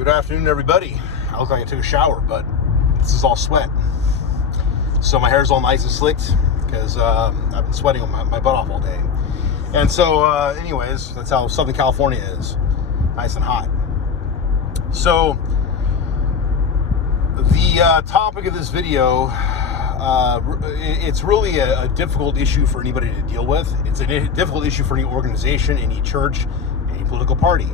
Good afternoon, everybody. I look like I took a shower, but this is all sweat. So my hair's all nice and slicked because I've been sweating my butt off all day. And so, anyways, that's how Southern California is. Nice and hot. So, the topic of this video, it's really a difficult issue for anybody to deal with. It's a difficult issue for any organization, any church, any political party.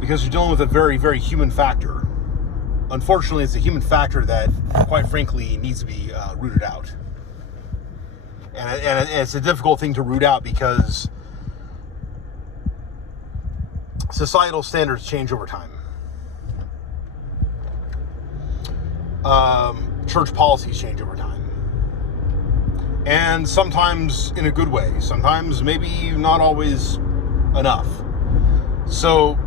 Because you're dealing with a very, very human factor. Unfortunately, it's a human factor that, quite frankly, needs to be rooted out. And it's a difficult thing to root out because societal standards change over time. Church policies change over time. And sometimes in a good way. Sometimes maybe not always enough. So,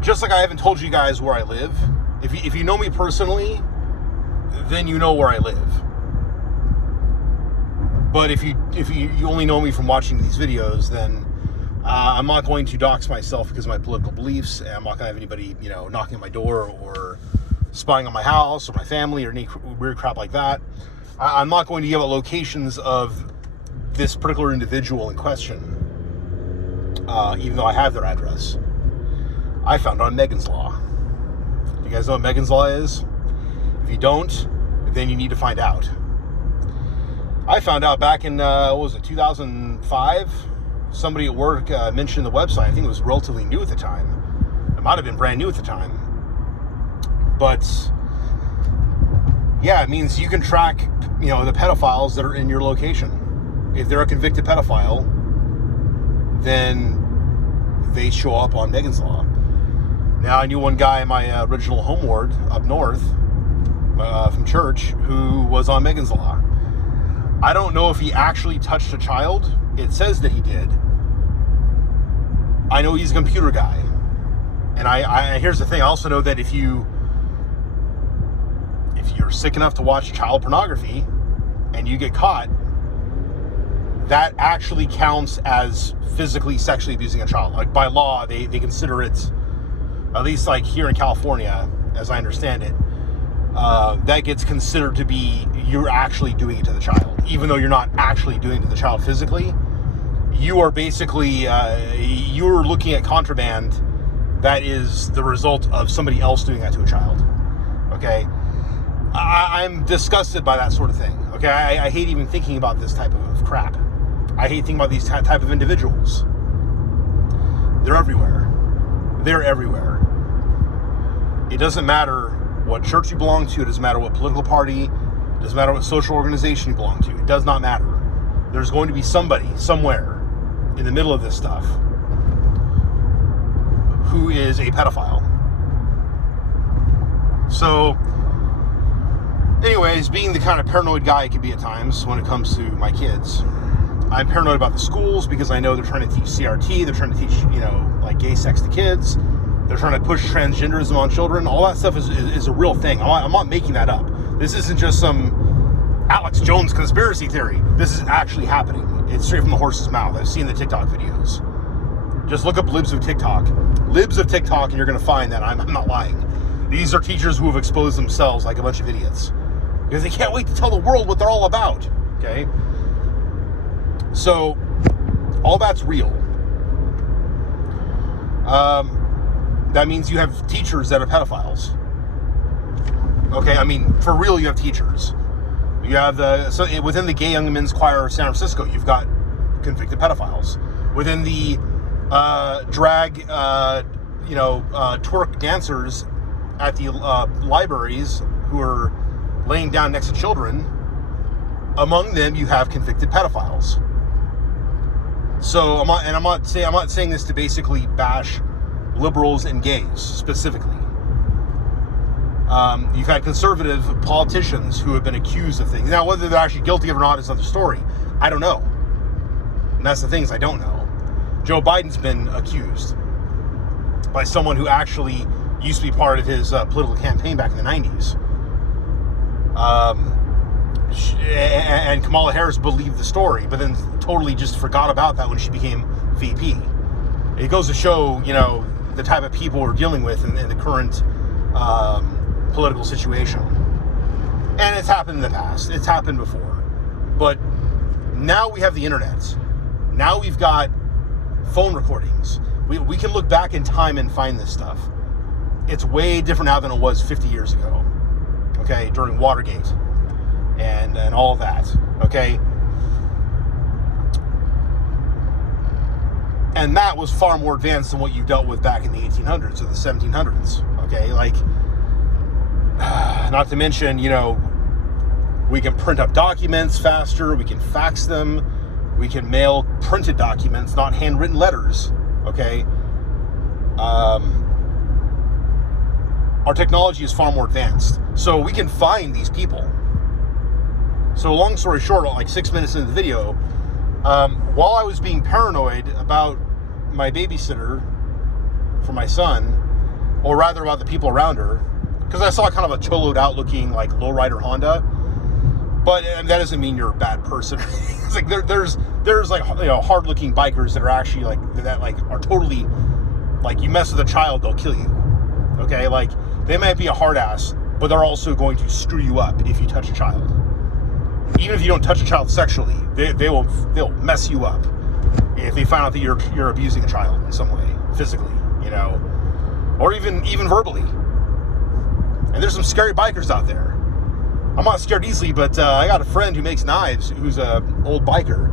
just like I haven't told you guys where I live, if you know me personally, then you know where I live. But if you only know me from watching these videos, then I'm not going to dox myself because of my political beliefs, and I'm not going to have anybody, knocking at my door or spying on my house or my family or any weird crap like that. I'm not going to give out locations of this particular individual in question. Even though I have their address. I found on Megan's Law. You guys know what Megan's Law is? If you don't, then you need to find out. I found out back in, 2005? Somebody at work mentioned the website. I think it was relatively new at the time. It might have been brand new at the time. But, yeah, it means you can track, the pedophiles that are in your location. If they're a convicted pedophile, then they show up on Megan's Law. Now, I knew one guy in my original home ward up north from church who was on Megan's Law. I don't know if he actually touched a child. It says that he did. I know he's a computer guy. And I here's the thing. I also know that if you're sick enough to watch child pornography and you get caught, that actually counts as physically sexually abusing a child. Like by law, they consider it, at least like here in California, as I understand it, that gets considered to be you're actually doing it to the child. Even though you're not actually doing it to the child physically, you are basically, you're looking at contraband that is the result of somebody else doing that to a child. Okay? I'm disgusted by that sort of thing. Okay? I hate even thinking about this type of crap. I hate thinking about these type of individuals. They're everywhere. They're everywhere. It doesn't matter what church you belong to. It doesn't matter what political party. It doesn't matter what social organization you belong to. It does not matter. There's going to be somebody, somewhere, in the middle of this stuff who is a pedophile. So, anyways, being the kind of paranoid guy I can be at times when it comes to my kids, I'm paranoid about the schools because I know they're trying to teach CRT. They're trying to teach, like gay sex to kids. They're trying to push transgenderism on children. All that stuff is a real thing. I'm not making that up. This isn't just some Alex Jones conspiracy theory. This is actually happening. It's straight from the horse's mouth. I've seen the TikTok videos. Just look up libs of TikTok. Libs of TikTok, and you're going to find that I'm not lying. These are teachers who have exposed themselves like a bunch of idiots because they can't wait to tell the world what they're all about. Okay? So, all that's real. That means you have teachers that are pedophiles. Okay, I mean, for real, you have teachers. You have within the Gay Young Men's Choir of San Francisco, you've got convicted pedophiles. Within the drag, twerk dancers at the libraries who are laying down next to children, among them you have convicted pedophiles. So I'm not saying this to basically bash liberals and gays specifically. You've had conservative politicians who have been accused of things. Now, whether they're actually guilty of it or not is another story. I don't know. And that's the thing is I don't know. Joe Biden's been accused by someone who actually used to be part of his political campaign back in the 90s. And Kamala Harris believed the story, but then totally just forgot about that when she became VP. it goes to show, the type of people we're dealing with in the current political situation. And it's happened in the past. It's happened before. But now we have the internet. Now we've got phone recordings. We can look back in time and find this stuff. It's way different now than it was 50 years ago. Okay, during Watergate and all of that. Okay. And that was far more advanced than what you dealt with back in the 1800s or the 1700s. Okay, like, not to mention, we can print up documents faster, we can fax them, we can mail printed documents, not handwritten letters. Okay, our technology is far more advanced, so we can find these people. So long story short, like 6 minutes into the video, while I was being paranoid about my babysitter for my son, or rather about the people around her, because I saw kind of a choloed out looking like lowrider Honda, but that doesn't mean you're a bad person. It's like there's like, hard looking bikers that are actually are totally, like, you mess with a child, they'll kill you. Okay, like, they might be a hard ass, but they're also going to screw you up if you touch a child. Even if you don't touch a child sexually, they'll mess you up if they find out that you're abusing a child in some way, physically, or even verbally. And there's some scary bikers out there. I'm not scared easily, but I got a friend who makes knives, who's a old biker.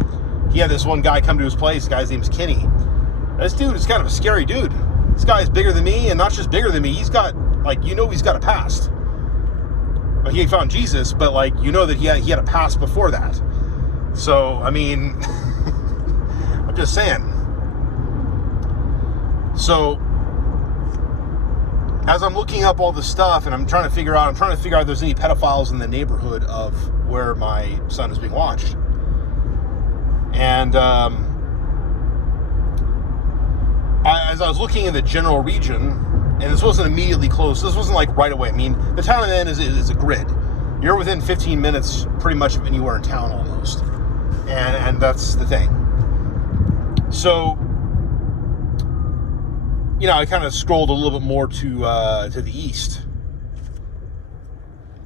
He had this one guy come to his place. The guy's name's Kenny. And this dude is kind of a scary dude. This guy's bigger than me, and not just bigger than me. He's got, he's got a past. He ain't found Jesus, but that he had a past before that. So, I mean, I'm just saying. So, as I'm looking up all this stuff and I'm trying to figure out if there's any pedophiles in the neighborhood of where my son is being watched. And as I was looking in the general region, and this wasn't immediately close, this wasn't like right away. I mean, the town I'm in is a grid. You're within 15 minutes pretty much of anywhere in town almost. And that's the thing. So, I kind of scrolled a little bit more to the east.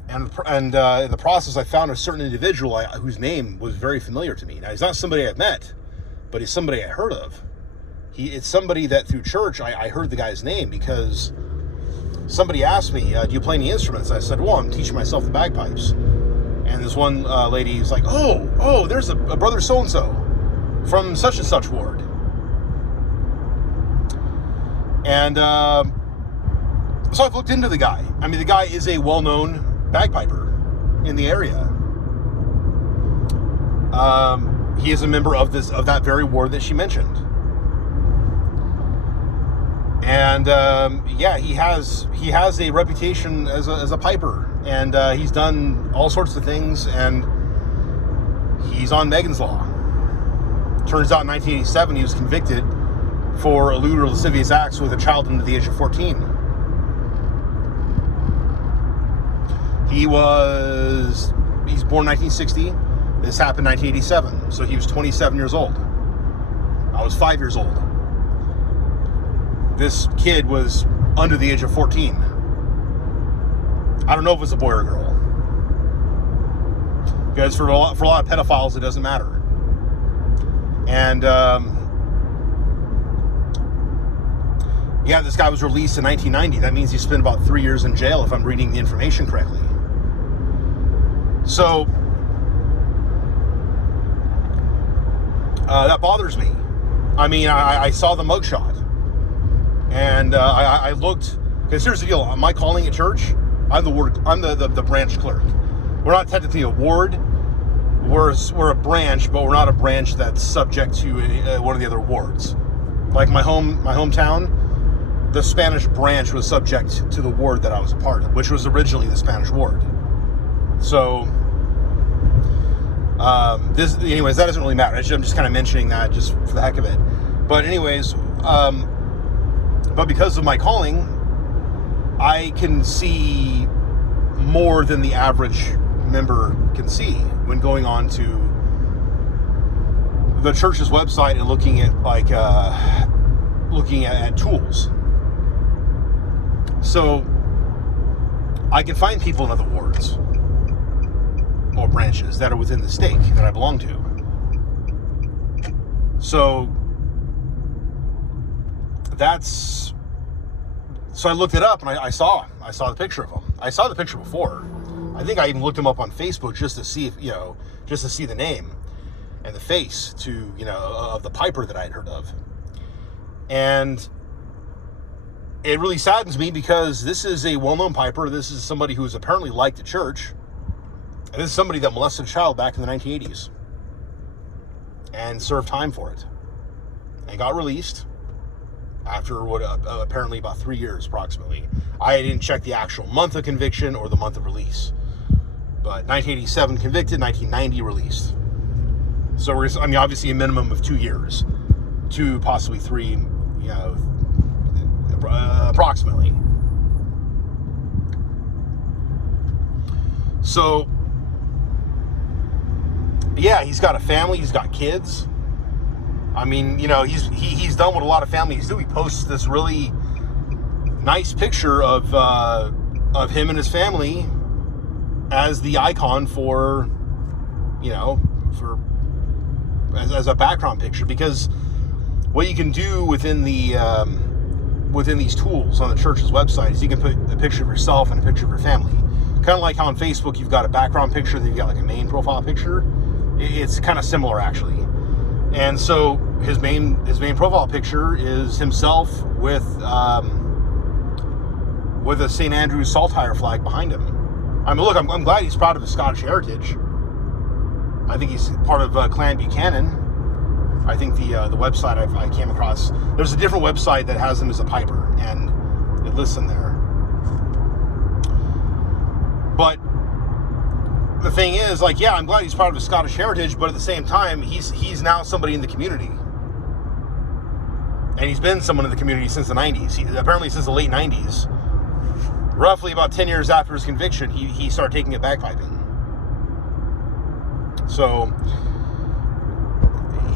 And in the process, I found a certain individual whose name was very familiar to me. Now, he's not somebody I've met, but he's somebody I heard of. It's somebody that through church, I heard the guy's name because somebody asked me, do you play any instruments? I said, well, I'm teaching myself the bagpipes. And this one lady was like, oh, there's a brother so-and-so from such and such ward. And so I've looked into the guy. I mean, the guy is a well-known bagpiper in the area. He is a member of that very ward that she mentioned. And he has a reputation as a piper, and he's done all sorts of things, and he's on Megan's Law. Turns out in 1987 he was convicted for lewd or lascivious acts with a child under the age of 14. He's born 1960. This happened 1987, so he was 27 years old. I was 5 years old. This kid was under the age of 14. I don't know if it was a boy or a girl. Because for a lot of pedophiles, it doesn't matter. And this guy was released in 1990. That means he spent about 3 years in jail, if I'm reading the information correctly. So that bothers me. I mean, I saw the mugshot. And I looked, because here's the deal, my calling at church, I'm the branch clerk. We're not technically a ward, we're a branch, but we're not a branch that's subject to one of the other wards. Like my hometown, the Spanish branch was subject to the ward that I was a part of, which was originally the Spanish ward. So, anyways, that doesn't really matter. I'm just kind of mentioning that just for the heck of it. But anyways, but because of my calling, I can see more than the average member can see when going on to the church's website and looking at looking at tools. So I can find people in other wards or branches that are within the stake that I belong to. So I looked it up and I saw the picture of him. I saw the picture before. I think I even looked him up on Facebook just to see just to see the name and the face of the piper that I had heard of. And it really saddens me because this is a well-known piper. This is somebody who is apparently liked at church. And this is somebody that molested a child back in the 1980s and served time for it and got released after apparently about 3 years approximately. I didn't check the actual month of conviction or the month of release, but 1987 convicted, 1990 released. So obviously a minimum of 2 years, 2 possibly 3, approximately. So yeah, he's got a family, he's got kids. I mean, he's done what a lot of families do. He posts this really nice picture of him and his family as the icon for as a background picture, because what you can do within these tools on the church's website is you can put a picture of yourself and a picture of your family. Kind of like how on Facebook you've got a background picture, then you've got like a main profile picture. It's kind of similar actually. And so his main profile picture is himself with a St. Andrew's Saltire flag behind him. I mean, look, I'm glad he's proud of his Scottish heritage. I think he's part of Clan Buchanan. I think the website I came across, there's a different website that has him as a piper, and it lists him there. But the thing is, I'm glad he's proud of his Scottish heritage, but at the same time, he's now somebody in the community. And he's been someone in the community since the 90s. Apparently since the late 90s. Roughly about 10 years after his conviction, he started taking up bagpiping. So,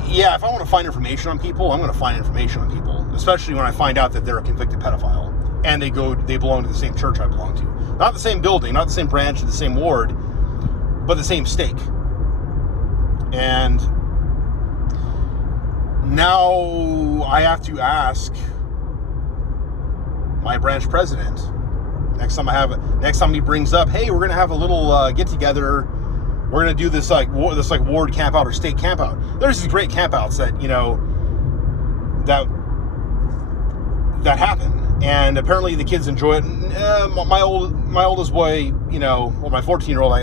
yeah, if I want to find information on people, I'm going to find information on people. Especially when I find out that they're a convicted pedophile. And they belong to the same church I belong to. Not the same building, not the same branch, the same ward, but the same stake. And now I have to ask my branch president, next time he brings up, hey, we're going to have a little get together. We're going to do this ward camp out or state camp out. There's these great camp outs that, that happen. And apparently the kids enjoy it. My oldest boy, my 14-year-old,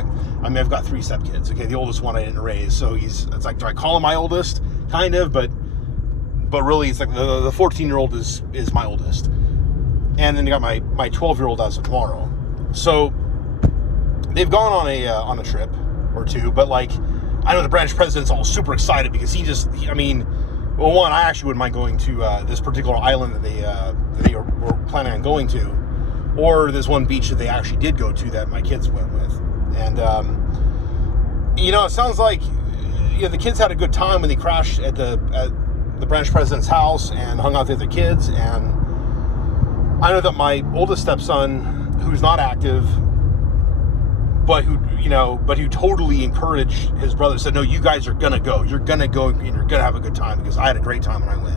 I've got 3 stepkids. Okay, the oldest one I didn't raise, so it's like, do I call him my oldest? Kind of, but really, it's like the 14-year-old is my oldest, and then you got my 12-year-old as of tomorrow. So they've gone on a trip or two, but I know the branch president's all super excited because one, I actually wouldn't mind going to this particular island that they were planning on going to, or this one beach that they actually did go to that my kids went with. And, it sounds like the kids had a good time when they crashed at the branch president's house and hung out with the kids. And I know that my oldest stepson, who's not active, but who totally encouraged his brother, said, no, you guys are going to go. You're going to go and you're going to have a good time, because I had a great time when I went.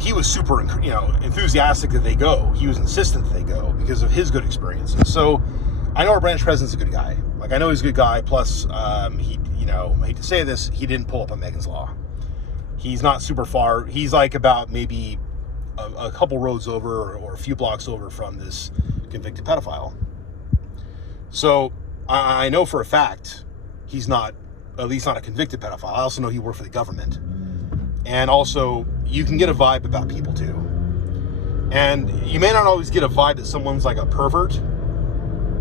He was super, enthusiastic that they go. He was insistent that they go because of his good experiences. So I know our branch president's a good guy. I know he's a good guy. Plus, I hate to say this, he didn't pull up on Megan's Law. He's not super far. He's about maybe a couple roads over or a few blocks over from this convicted pedophile. So I know for a fact he's not, at least not a convicted pedophile. I also know he worked for the government. And also, you can get a vibe about people too. And you may not always get a vibe that someone's like a pervert,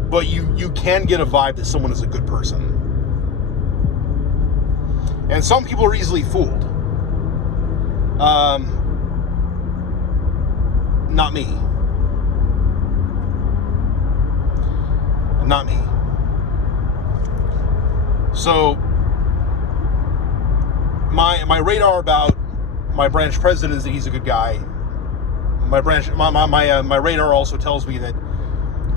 but you can get a vibe that someone is a good person. And some people are easily fooled. Not me. Not me. So my radar about my branch president is that he's a good guy. My radar also tells me that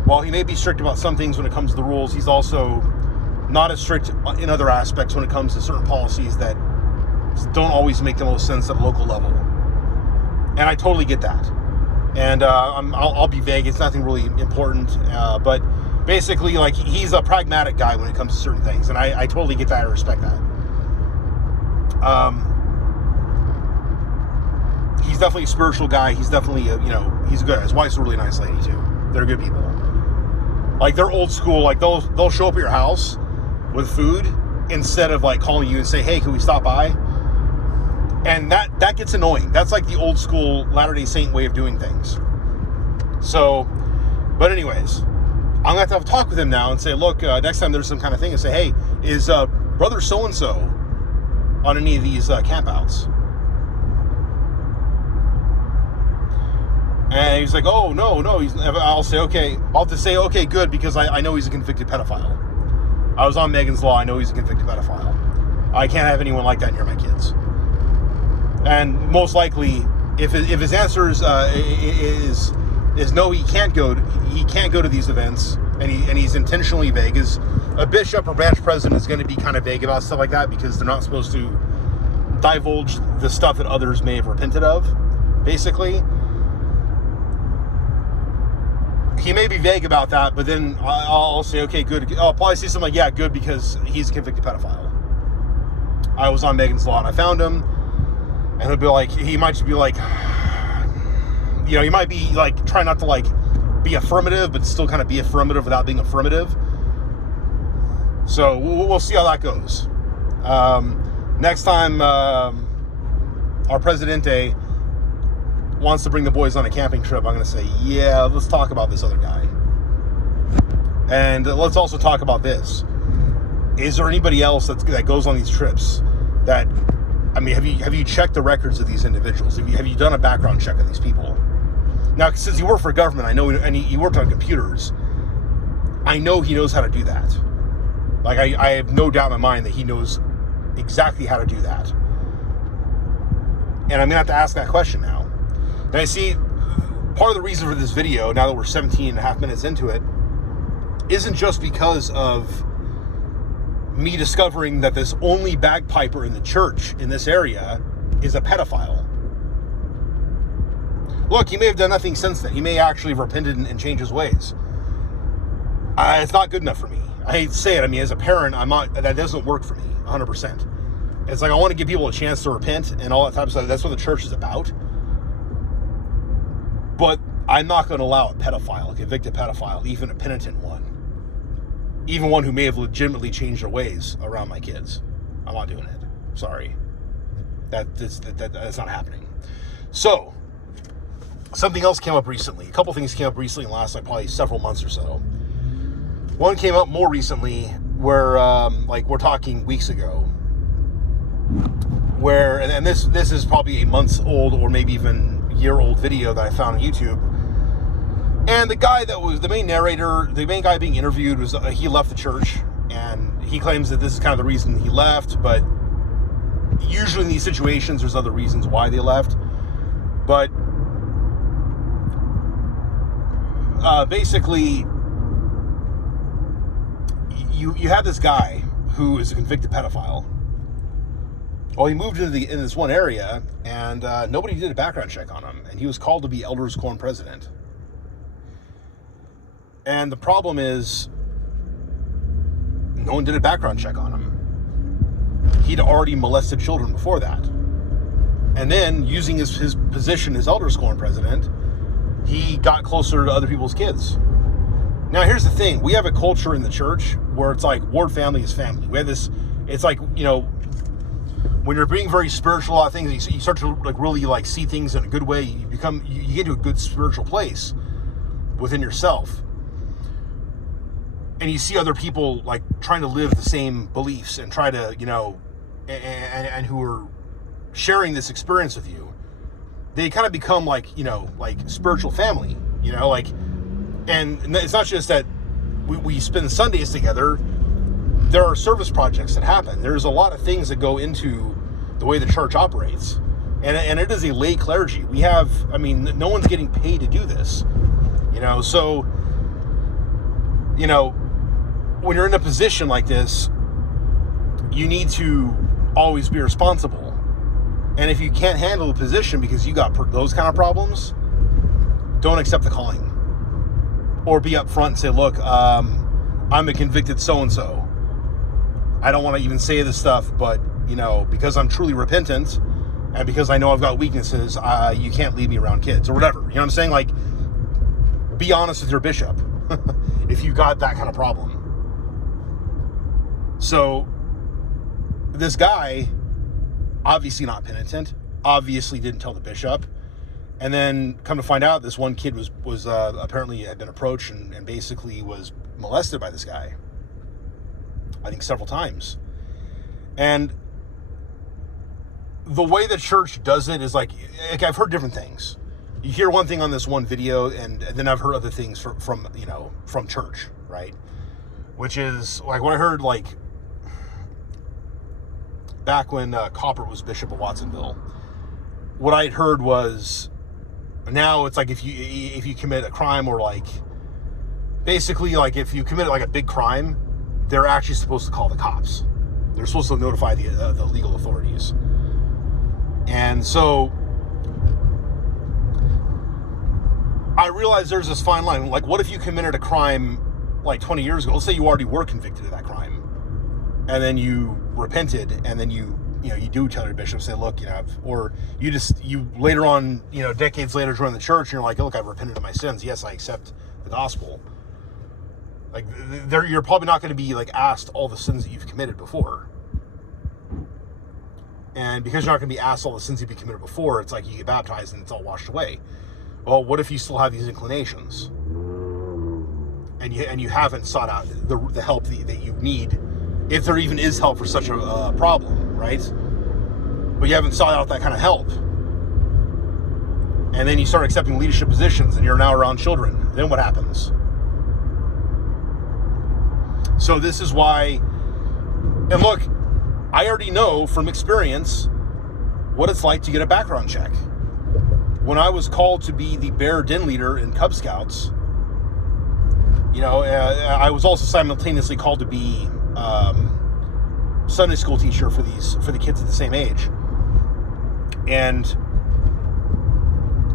while he may be strict about some things when it comes to the rules, he's also not as strict in other aspects when it comes to certain policies that don't always make the most sense at a local level. And I totally get that. And I'll be vague. It's nothing really important. But basically, like, he's a pragmatic guy when it comes to certain things. And I totally get that. I respect that. He's definitely a spiritual guy. He's definitely, he's good. His wife's a really nice lady, too. They're good people. Like, they're old school. Like, they'll show up at your house with food instead of, like, calling you and say, hey, can we stop by? And that gets annoying. That's like the old school Latter-day Saint way of doing things. So, but anyways, I'm going to have a talk with him now and say, look, next time there's some kind of thing, and say, hey, is brother so-and-so on any of these campouts? And he's like, oh, no. I'll say, okay. I'll have to say, okay, good, because I know he's a convicted pedophile. I was on Megan's Law. I know he's a convicted pedophile. I can't have anyone like that near my kids. And most likely, if his answer is no, he can't go to these events, and he's intentionally vague. As a bishop or branch president is going to be kind of vague about stuff like that because they're not supposed to divulge the stuff that others may have repented of. Basically, he may be vague about that, but then I'll say, okay, good. I'll probably say something like, yeah, good, because he's a convicted pedophile. I was on Megan's Law and I found him. And he'll be like, he might just be like, he might be like, try not to like be affirmative, but still kind of be affirmative without being affirmative. So we'll see how that goes. Next time our Presidente wants to bring the boys on a camping trip, I'm going to say, yeah, let's talk about this other guy. And let's also talk about this. Is there anybody else that goes on these trips that... I mean, have you checked the records of these individuals? Have you done a background check of these people? Now, since he worked for government, I know, and he worked on computers, I know he knows how to do that. Like, I have no doubt in my mind that he knows exactly how to do that. And I'm going to have to ask that question now. And I see part of the reason for this video, now that we're 17 and a half minutes into it, isn't just because of me discovering that this only bagpiper in the church in this area is a pedophile. Look, he may have done nothing since then. He may actually have repented and changed his ways. It's not good enough for me. I hate to say it. I mean, as a parent, that doesn't work for me 100%. It's like, I want to give people a chance to repent and all that type of stuff. That's what the church is about. But I'm not going to allow a pedophile, a convicted pedophile, even a penitent one, even one who may have legitimately changed their ways around my kids. I'm not doing it. Sorry. That's not happening. So, something else came up recently. A couple things came up recently in the last, probably several months or so. One came up more recently where, we're talking weeks ago, where, and this is probably a month's old or maybe even year-old video that I found on YouTube. And the guy that was the main narrator, the main guy being interviewed, was he left the church, and he claims that this is kind of the reason he left, but usually in these situations there's other reasons why they left. But basically, you have this guy who is a convicted pedophile. Well, he moved into in this one area, and nobody did a background check on him, and he was called to be Elders Quorum president. And the problem is, no one did a background check on him. He'd already molested children before that. And then, using his position as Elders Quorum president, he got closer to other people's kids. Now, here's the thing. We have a culture in the church where it's like, ward family is family. We have this, it's like, when you're being very spiritual, a lot of things, you start to really see things in a good way. You get to a good spiritual place within yourself. And you see other people trying to live the same beliefs and try to, and who are sharing this experience with you. They kind of become like spiritual family, and it's not just that we spend Sundays together. There are service projects that happen. There's a lot of things that go into the way the church operates. And it is a lay clergy. We have, I mean, no one's getting paid to do this, so, when you're in a position like this, you need to always be responsible. And if you can't handle the position because you got those kind of problems, don't accept the calling. Or be upfront and say, look, I'm a convicted so-and-so. I don't want to even say this stuff, but, because I'm truly repentant and because I know I've got weaknesses, you can't leave me around kids or whatever. You know what I'm saying? Like, be honest with your bishop if you got that kind of problem. So, this guy, obviously not penitent, obviously didn't tell the bishop. And then come to find out, this one kid was apparently had been approached and basically was molested by this guy. I think several times. And the way the church does it is like I've heard different things. You hear one thing on this one video, and then I've heard other things from church, right? Which is like what I heard like back when Copper was bishop of Watsonville. What I had heard was now it's like if you commit a crime or like basically like if you commit like a big crime, they're actually supposed to call the cops. They're supposed to notify the legal authorities. And so I realized there's this fine line. Like, what if you committed a crime like 20 years ago? Let's say you already were convicted of that crime, and then you repented, and then you do tell your bishop, say, look, or you later on, decades later join the church, and you're like, look, I've repented of my sins. Yes, I accept the gospel. Like, you're probably not going to be like asked all the sins that you've committed before. And because you're not going to be asked all the sins you've committed before, it's like you get baptized and it's all washed away. Well, what if you still have these inclinations? And you haven't sought out the help that you need, if there even is help for such a problem, right? But you haven't sought out that kind of help. And then you start accepting leadership positions and you're now around children. Then what happens? So this is why, and look, I already know from experience what it's like to get a background check. When I was called to be the bear den leader in Cub Scouts, I was also simultaneously called to be Sunday school teacher for the kids at the same age. And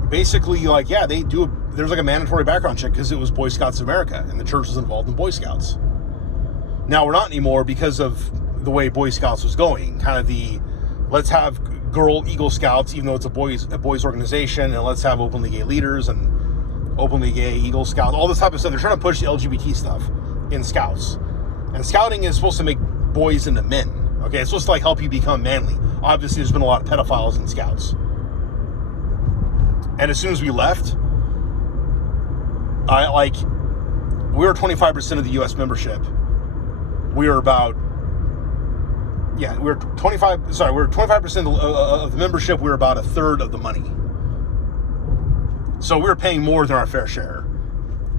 basically, there's like a mandatory background check because it was Boy Scouts of America and the church was involved in Boy Scouts. Now we're not anymore because of the way Boy Scouts was going. Kind of let's have girl Eagle Scouts, even though it's a boys organization, and let's have openly gay leaders and openly gay Eagle Scouts, all this type of stuff. They're trying to push the LGBT stuff in Scouts. And Scouting is supposed to make boys into men. Okay, it's supposed to help you become manly. Obviously, there's been a lot of pedophiles in Scouts. And as soon as we left, we were 25% of the U.S. membership. We were 25% of the membership. We were about a third of the money. So we were paying more than our fair share.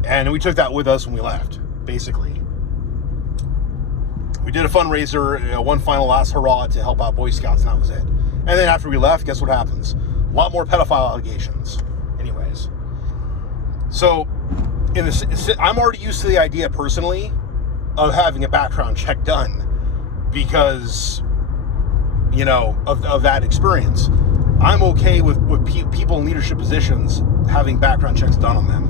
And we took that with us when we left, basically. We did a fundraiser, one final last hurrah to help out Boy Scouts, and that was it. And then after we left, guess what happens? A lot more pedophile allegations. Anyways. So, I'm already used to the idea, personally, of having a background check done because, of that experience. I'm okay with people in leadership positions having background checks done on them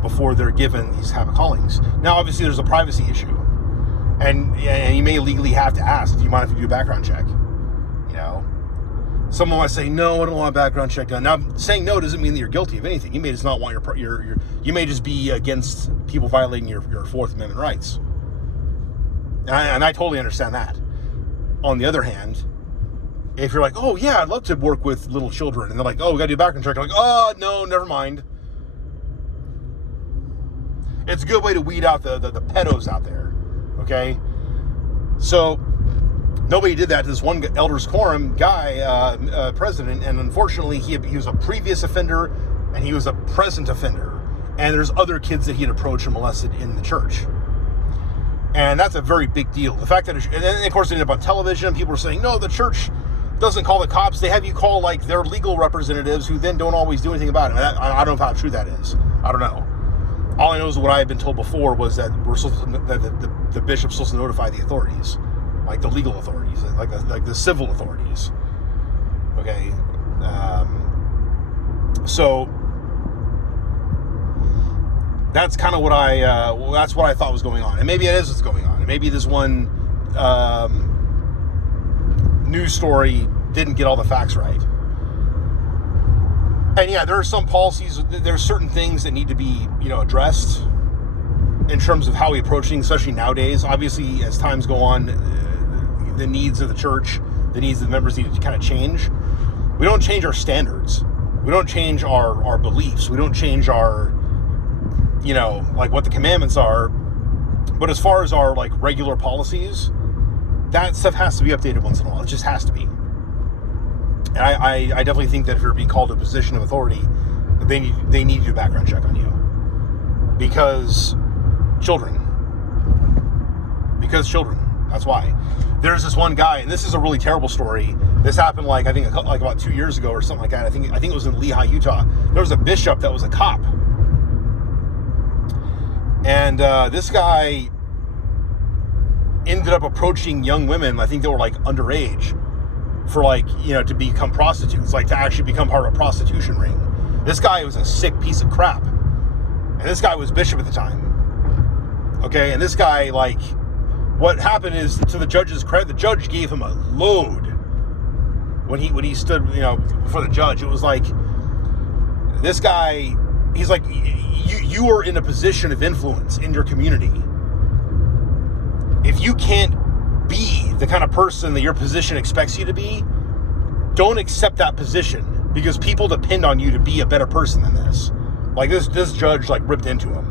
before they're given these type of callings. Now, obviously, there's a privacy issue. And you may legally have to ask, do you mind if you do a background check? Someone might say, no, I don't want a background check done. Now, saying no doesn't mean that you're guilty of anything. You may just not want you may just be against people violating your Fourth Amendment rights. And I totally understand that. On the other hand, if you're like, oh yeah, I'd love to work with little children, and they're like, oh, we gotta do a background check, you're like, oh, no, never mind. It's a good way to weed out the pedos out there, okay? So, nobody did that to this one Elders Quorum guy, president, and unfortunately, he was a previous offender, and he was a present offender, and there's other kids that he had approached and molested in the church. And that's a very big deal. The fact that, and then of course it ended up on television, people are saying, no, the church doesn't call the cops. They have you call like their legal representatives who then don't always do anything about it. I don't know how true that is. I don't know. All I know is what I had been told before was that the bishop's supposed to notify the authorities, like the legal authorities, like the civil authorities. Okay. So that's kind of what that's what I thought was going on. And maybe it is what's going on. And maybe this one news story didn't get all the facts right. And yeah, there are some policies, there are certain things that need to be, addressed in terms of how we approach things, especially nowadays. Obviously, as times go on, the needs of the church, the needs of the members need to kind of change. We don't change our standards. We don't change our beliefs. We don't change our, like what the commandments are. But as far as our like regular policies, that stuff has to be updated once in a while. It just has to be. And I definitely think that if you're being called to a position of authority, they need to do a background check on you. Because children. That's why. There's this one guy, and this is a really terrible story. This happened I think about 2 years ago or something like that. I think it was in Lehi, Utah. There was a bishop that was a cop. And this guy ended up approaching young women, I think they were like underage, for to become prostitutes, to actually become part of a prostitution ring. This guy was a sick piece of crap. And this guy was bishop at the time. Okay, and this guy, what happened is, to the judge's credit, the judge gave him a load when he stood, before the judge. It was this guy, he's like, you are in a position of influence in your community. If you can't be the kind of person that your position expects you to be, don't accept that position, because people depend on you to be a better person than this. This judge ripped into him.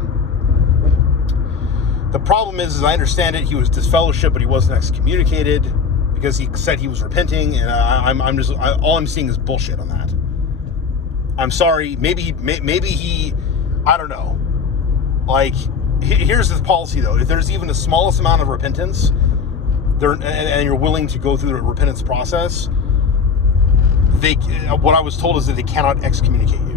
The problem is I understand it. He was disfellowshipped, but he wasn't excommunicated because he said he was repenting, and all I'm seeing is bullshit on that. I'm sorry. Maybe he, I don't know. Here's the policy though. If there's even the smallest amount of repentance, and you're willing to go through the repentance process, what I was told is that they cannot excommunicate you.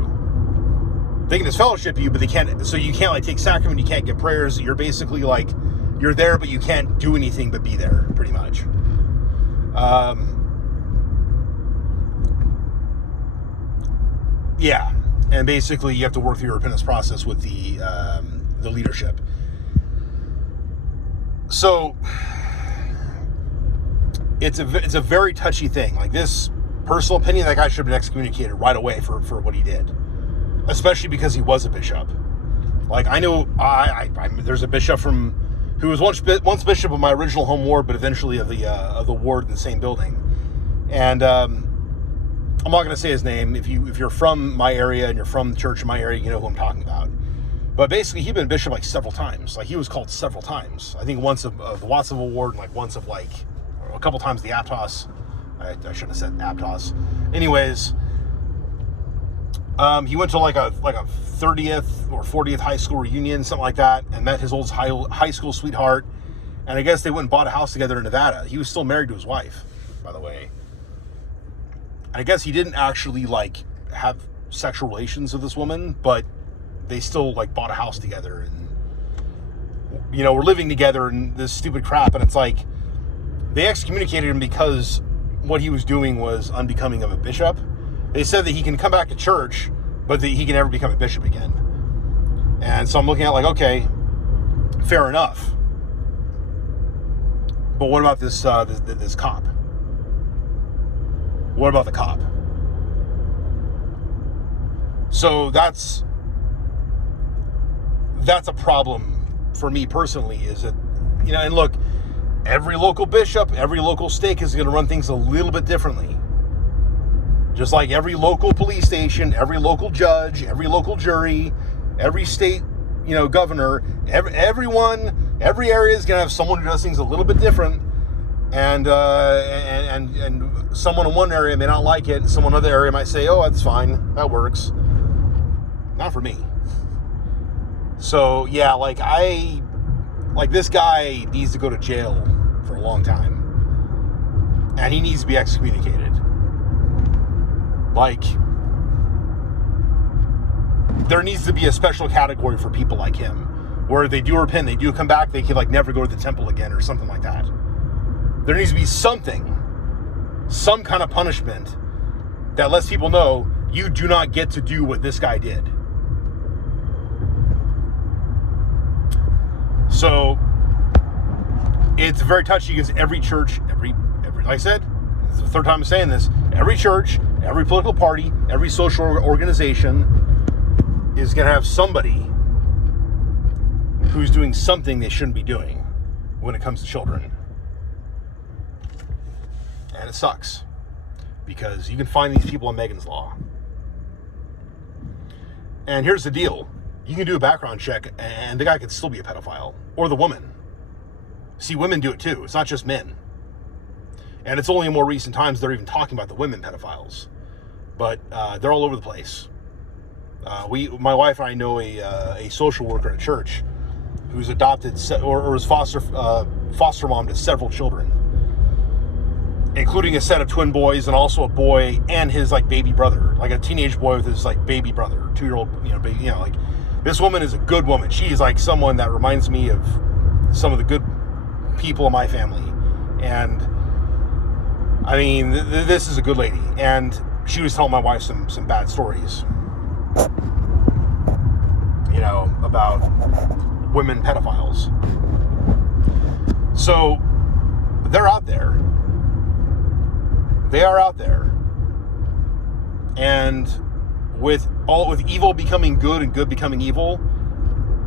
They can disfellowship you, but they can't. So you can't take sacrament. You can't get prayers. You're basically you're there, but you can't do anything but be there, pretty much. Yeah, and basically you have to work through your repentance process with the leadership. So it's a very touchy thing. This personal opinion, that guy should have been excommunicated right away for what he did, especially because he was a bishop. I know there's a bishop who was once bishop of my original home ward, but eventually of the ward in the same building. And I'm not going to say his name. If you're from my area and you're from the church in my area, you know who I'm talking about. But basically, he'd been bishop several times. He was called several times. I think once of the Watsonville ward, and once of a couple times the Aptos. I shouldn't have said Aptos. Anyways, he went to a 30th or 40th high school reunion, something like that, and met his old high school sweetheart. And I guess they went and bought a house together in Nevada. He was still married to his wife, by the way. And I guess he didn't actually have sexual relations with this woman, but they still bought a house together and we're living together and this stupid crap. And it's they excommunicated him because what he was doing was unbecoming of a bishop. They said that he can come back to church, but that he can never become a bishop again. And so I'm looking at okay, fair enough. But what about this cop? What about the cop? So that's a problem for me personally, is that, and look, every local bishop, every local stake is going to run things a little bit differently. Just like every local police station, every local judge, every local jury, every state, governor, everyone, every area is going to have someone who does things a little bit different. And someone in one area may not like it. Someone in another area might say, oh, that's fine. That works. Not for me. So, yeah, Like, this guy needs to go to jail for a long time. And he needs to be excommunicated. Like, there needs to be a special category for people like him, where they do repent, they do come back, they can, like, never go to the temple again or something like that. There needs to be something, some kind of punishment that lets people know you do not get to do what this guy did. So it's very touchy because every church, every like I said, this is the third time I'm saying this, every church, every political party, every social organization is going to have somebody who's doing something they shouldn't be doing when it comes to children. And it sucks because you can find these people on Megan's Law. And here's the deal. You can do a background check and the guy could still be a pedophile, or the woman. See, women do it too. It's not just men. And it's only in more recent times they're even talking about the women pedophiles. But they're all over the place. My wife and I know a social worker at a church who's adopted or was foster mom to several children, including a set of twin boys and also a boy and his like baby brother, like a teenage boy with his like baby brother, 2-year-old, baby, like this woman is a good woman. She's like someone that reminds me of some of the good people in my family. And I mean, this is a good lady. And she was telling my wife some bad stories, about women pedophiles. So they're out there. They are out there. And with evil becoming good and good becoming evil,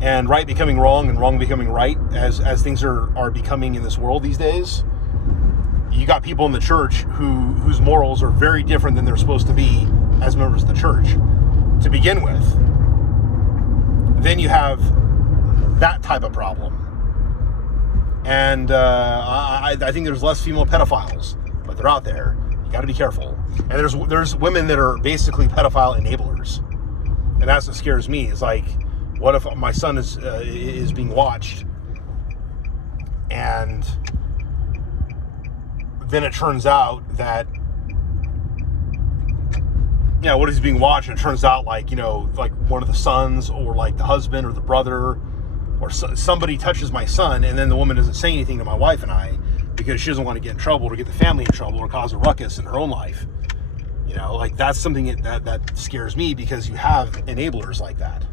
and right becoming wrong and wrong becoming right, as things are becoming in this world these days, you got people in the church whose morals are very different than they're supposed to be as members of the church to begin with. Then you have that type of problem. And I think there's less female pedophiles, but they're out there. You got to be careful. And there's women that are basically pedophile enablers, and that's what scares me. Is like, what if my son is being watched, and then it turns out that what is being watched, and it turns out like one of the sons or like the husband or the brother or somebody touches my son, and then the woman doesn't say anything to my wife and I because she doesn't want to get in trouble or get the family in trouble or cause a ruckus in her own life. Like that's something that scares me, because you have enablers like that.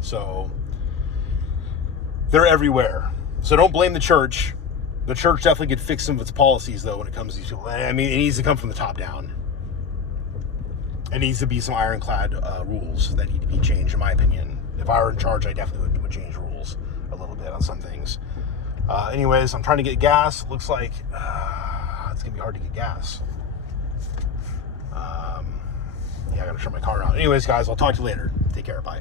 So they're everywhere. So don't blame the church. The church definitely could fix some of its policies, though, when it comes to these people. I mean, it needs to come from the top down. It needs to be some ironclad rules that need to be changed, in my opinion. If I were in charge, I definitely would change rules a little bit on some things. Anyways, I'm trying to get gas. Looks like it's going to be hard to get gas. I got to turn my car on. Anyways, guys, I'll talk to you later. Take care. Bye.